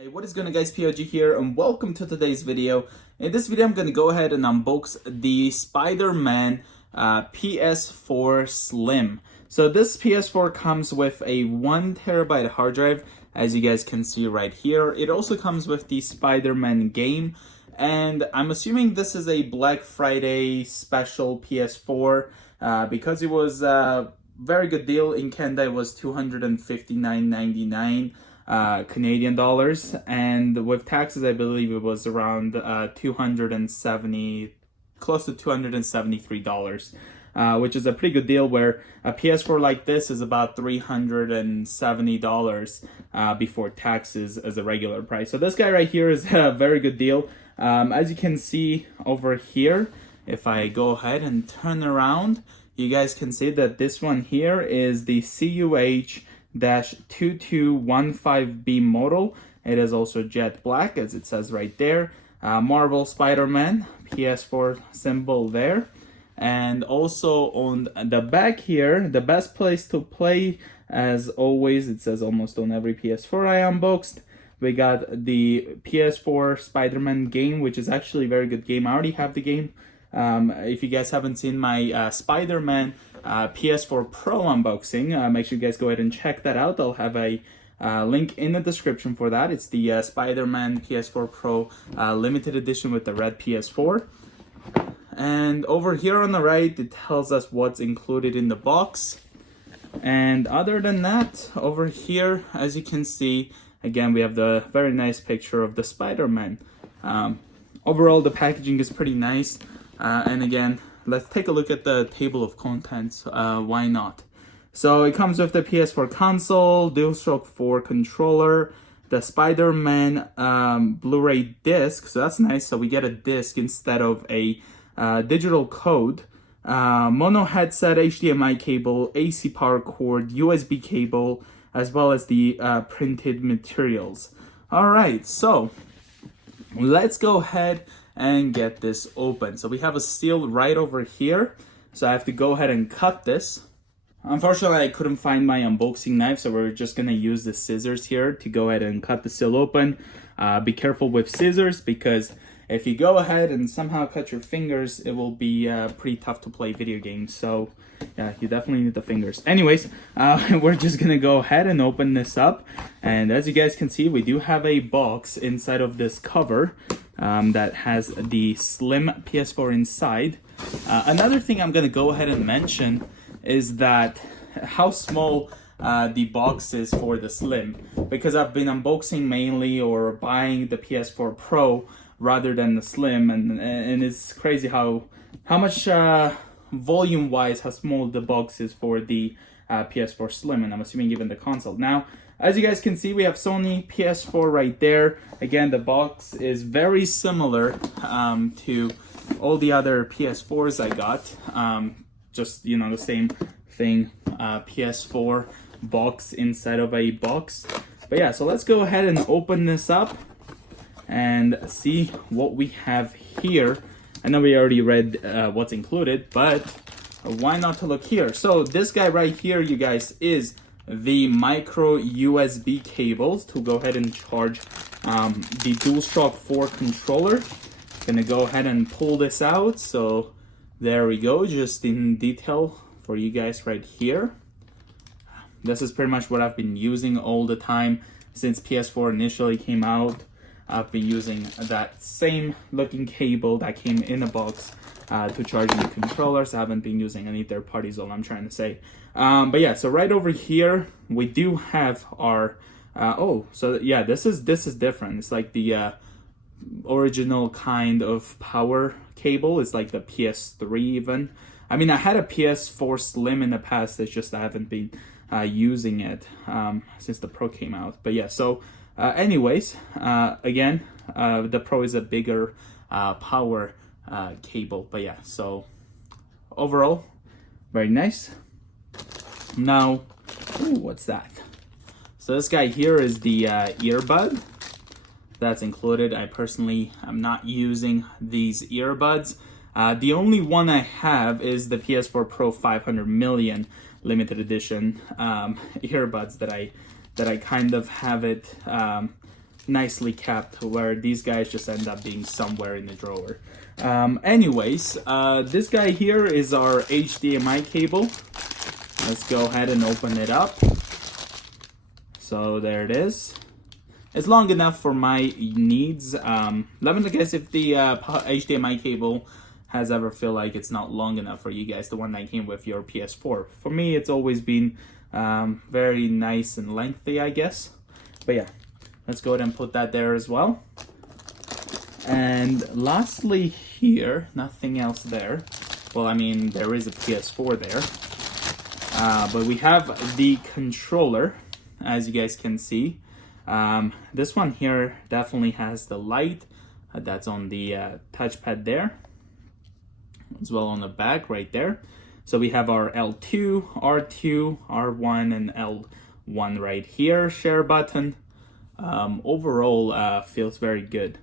Hey, what is going on guys, POG here and welcome to today's video. In this video I'm going to go ahead and unbox the SpiderMan PS4 Slim. So this PS4 comes with a 1TB hard drive, as you guys can see right here. It also comes with the SpiderMan game, and I'm assuming this is a Black Friday special PS4 because it was a very good deal. In Canada it was $259.99. Canadian dollars, and with taxes I believe it was around 270, close to $273, which is a pretty good deal, where a PS4 like this is about $370 before taxes as a regular price. So this guy right here is a very good deal. As you can see over here, if I go ahead and turn around, you guys can see that this one here is the CUH-2215B model. It is also jet black, as it says right there. Marvel Spider-Man PS4 symbol there. And also on the back here, the best place to play, as always, it says almost on every PS4 I unboxed. We got the PS4 Spider-Man game, which is actually a very good game. I already have the game. If you guys haven't seen my Spider-Man PS4 Pro unboxing, make sure you guys go ahead and check that out. I'll have a link in the description for that. It's the Spider-Man PS4 Pro limited edition with the red PS4. And over here on the right, it tells us what's included in the box. And other than that, over here, as you can see, again, we have the very nice picture of the Spider-Man. Overall, the packaging is pretty nice. And again, let's take a look at the table of contents. Why not? So it comes with the PS4 console, DualShock 4 controller, the Spider-Man Blu-ray disc. So that's nice. So we get a disc instead of a digital code. Mono headset, HDMI cable, AC power cord, USB cable, as well as the printed materials. All right, so let's go ahead and get this open. So we have a seal right over here, so I have to go ahead and cut this. Unfortunately, I couldn't find my unboxing knife, so we're just gonna use the scissors here to go ahead and cut the seal open. Be careful with scissors, because if you go ahead and somehow cut your fingers, it will be pretty tough to play video games. So yeah, you definitely need the fingers. Anyways, we're just gonna go ahead and open this up, and as you guys can see, we do have a box inside of this cover that has the Slim PS4 inside. Another thing I'm gonna go ahead and mention is that how small the box is for the Slim, because I've been unboxing mainly or buying the PS4 Pro rather than the Slim, and it's crazy how much volume wise how small the box is for the PS4 Slim, and I'm assuming even the console. Now, as you guys can see, we have Sony PS4 right there. Again, the box is very similar to all the other PS4s I got. Just, you know, the same thing, PS4 box inside of a box. But yeah, so let's go ahead and open this up and see what we have here. I know we already read what's included, but why not to look here? So this guy right here, you guys, is the micro USB cables to go ahead and charge the DualShock 4 controller. Gonna go ahead and pull this out. So there we go, just in detail for you guys right here. This is pretty much what I've been using all the time since PS4 initially came out. I've been using that same looking cable that came in a box to charge the controllers. I haven't been using any third parties, all I'm trying to say. But yeah, so right over here we do have our so yeah, this is different. It's like the original kind of power cable. It's like the PS3 even. I mean, I had a PS4 Slim in the past, it's just I haven't been using it since the Pro came out. But yeah, so anyways, again, the Pro is a bigger power cable. But yeah, so overall, very nice. Now, what's that? So this guy here is the earbud that's included. I personally am not using these earbuds. The only one I have is the PS4 Pro 500 million limited edition earbuds that I kind of have it nicely kept, where these guys just end up being somewhere in the drawer. Anyways, this guy here is our HDMI cable. Let's go ahead and open it up. So there it is. It's long enough for my needs. Let me know, guys, if the HDMI cable has ever feel like it's not long enough for you guys, the one that came with your PS4. For me, it's always been very nice and lengthy, I guess. But yeah, let's go ahead and put that there as well. And lastly here, nothing else there. Well, I mean, there is a PS4 there. But we have the controller, as you guys can see. This one here definitely has the light that's on the touchpad there, as well on the back right there. So we have our L2, R2, R1, and L1 right here, share button. Overall, feels very good.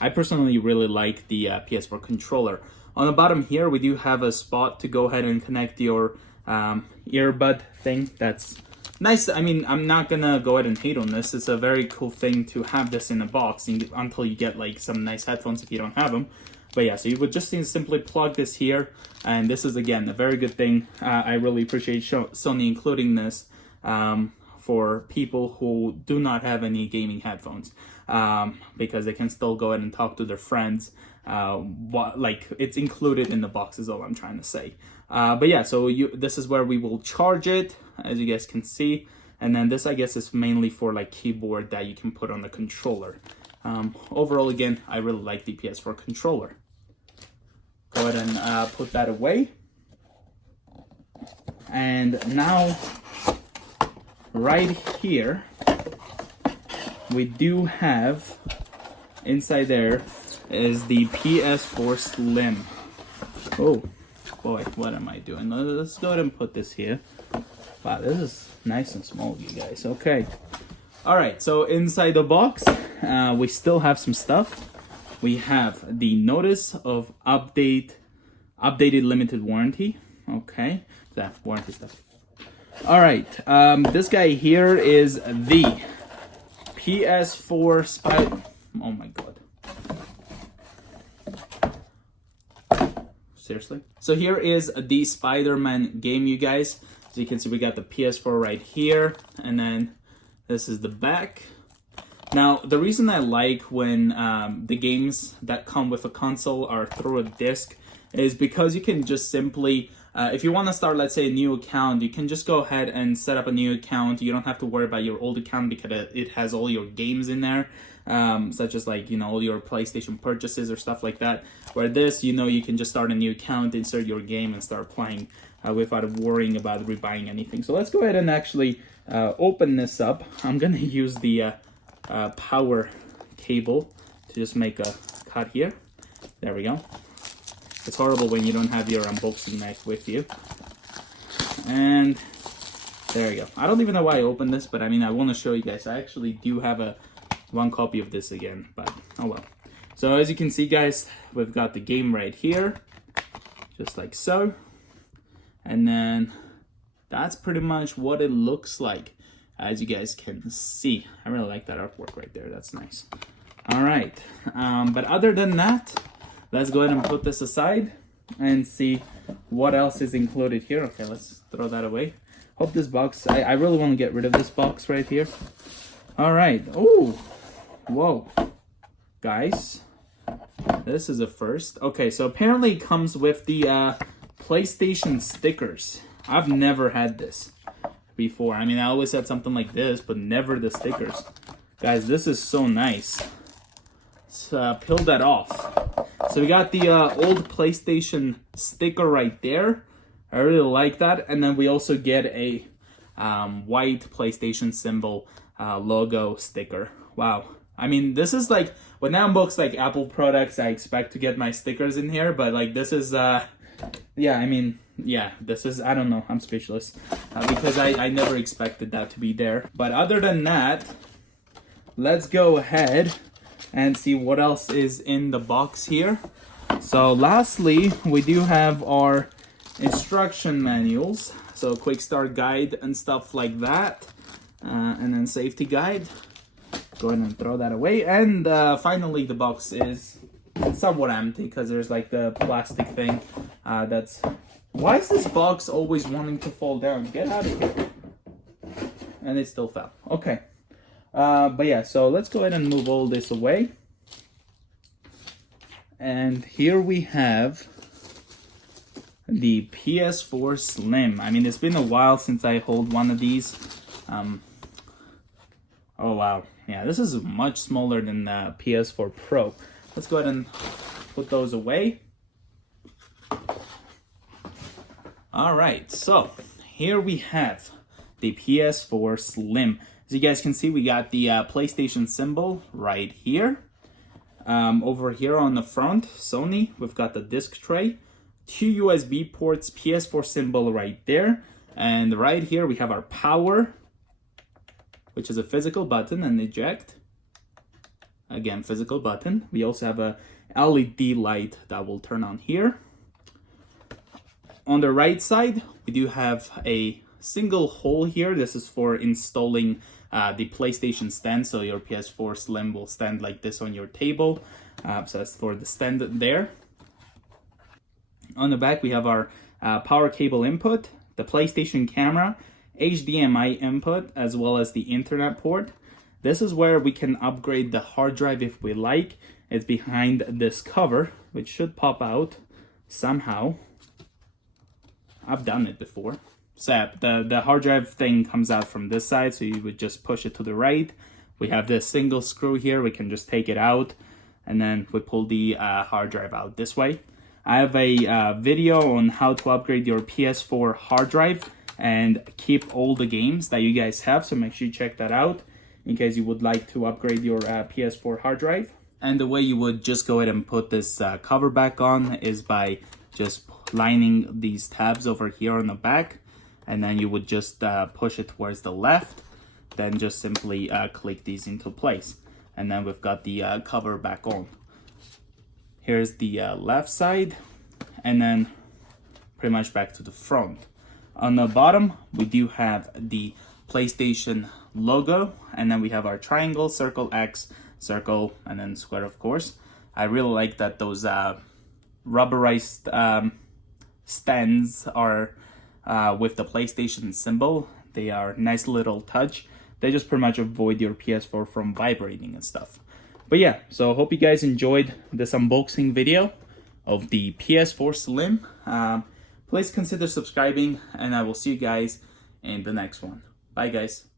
I personally really like the PS4 controller. On the bottom here, we do have a spot to go ahead and connect your earbud thing. That's nice. I mean, I'm not gonna go ahead and hate on this. It's a very cool thing to have this in a box until you get like some nice headphones if you don't have them. But yeah, so you would just need to simply plug this here, and this is again a very good thing. I really appreciate Sony including this for people who do not have any gaming headphones, because they can still go ahead and talk to their friends. Like it's included in the box is all I'm trying to say. But yeah, so this is where we will charge it, as you guys can see. And then this, I guess, is mainly for like keyboard that you can put on the controller. Overall, again, I really like the PS4 controller. Go ahead and put that away. And now, right here, we do have, inside there, is the PS4 Slim. Oh boy, what am I doing? Let's go ahead and put this here. Wow, this is nice and small, you guys. Okay. Alright, so inside the box, we still have some stuff. We have the notice of updated limited warranty. Okay, that warranty stuff. Alright, this guy here is the PS4 Spider... Oh my god. Seriously? So here is the SpiderMan game, you guys. As you can see, we got the PS4 right here, and then this is the back. Now, the reason I like when the games that come with a console are through a disc is because you can just simply, if you want to start, let's say, a new account, you can just go ahead and set up a new account. You don't have to worry about your old account because it has all your games in there, such as like, you know, all your PlayStation purchases or stuff like that. Where this, you know, you can just start a new account, insert your game, and start playing without worrying about rebuying anything. So let's go ahead and actually open this up. I'm going to use the power cable to just make a cut here. There we go. It's horrible when you don't have your unboxing knife with you. And there we go. I don't even know why I opened this, but I mean, I want to show you guys. I actually do have one copy of this again, but oh well. So as you can see, guys, we've got the game right here, just like so. And then that's pretty much what it looks like, as you guys can see. I really like that artwork right there. That's nice. All right. But other than that, let's go ahead and put this aside and see what else is included here. Okay, let's throw that away. Hope this box, I really want to get rid of this box right here. All right. Oh, whoa. Guys, this is a first. Okay, so apparently it comes with the PlayStation stickers. I've never had this before. I mean, I always had something like this, but never the stickers. Guys, this is so nice. Let's peel that off. So we got the old PlayStation sticker right there. I really like that. And then we also get a white PlayStation symbol logo sticker. Wow. I mean, this is like, when I unbox like Apple products, I expect to get my stickers in here, but like this is, yeah, I mean, yeah, this is, I don't know, I'm speechless, because I never expected that to be there. But other than that, let's go ahead and see what else is in the box here. So lastly, we do have our instruction manuals, so quick start guide and stuff like that. and then safety guide. Go ahead and throw that away. And finally, the box is somewhat empty because there's like the plastic thing that's... Why is this box always wanting to fall down? Get out of here. And it still fell. Okay. But yeah, so let's go ahead and move all this away. And here we have the PS4 Slim. I mean, it's been a while since I hold one of these. Oh wow, yeah, this is much smaller than the PS4 Pro. Let's go ahead and put those away. All right, so here we have the PS4 Slim. As you guys can see, we got the PlayStation symbol right here. Over here on the front, Sony, we've got the disc tray, 2 USB ports, PS4 symbol right there. And right here we have our power, which is a physical button, and eject. Again, physical button. We also have a LED light that will turn on here. On the right side, we do have a single hole here. This is for installing the PlayStation stand, so your PS4 Slim will stand like this on your table. So that's for the stand there. On the back, we have our power cable input, the PlayStation camera, HDMI input, as well as the internet port. This is where we can upgrade the hard drive if we like. It's behind this cover, which should pop out somehow. I've done it before. So the hard drive thing comes out from this side, so you would just push it to the right. We have this single screw here, we can just take it out, and then we pull the hard drive out this way. I have a video on how to upgrade your PS4 hard drive and keep all the games that you guys have, so make sure you check that out in case you would like to upgrade your PS4 hard drive. And the way you would just go ahead and put this cover back on is by just lining these tabs over here on the back, and then you would just push it towards the left, then just simply click these into place, and then we've got the cover back on. Here's the left side, and then pretty much back to the front. On the bottom, we do have the PlayStation logo, and then we have our triangle, circle, X, circle, and then square, of course. I really like that those rubberized stands are with the PlayStation symbol. They are nice little touch. They just pretty much avoid your PS4 from vibrating and stuff. But yeah, so hope you guys enjoyed this unboxing video of the PS4 Slim. Please consider subscribing, and I will see you guys in the next one. Bye guys.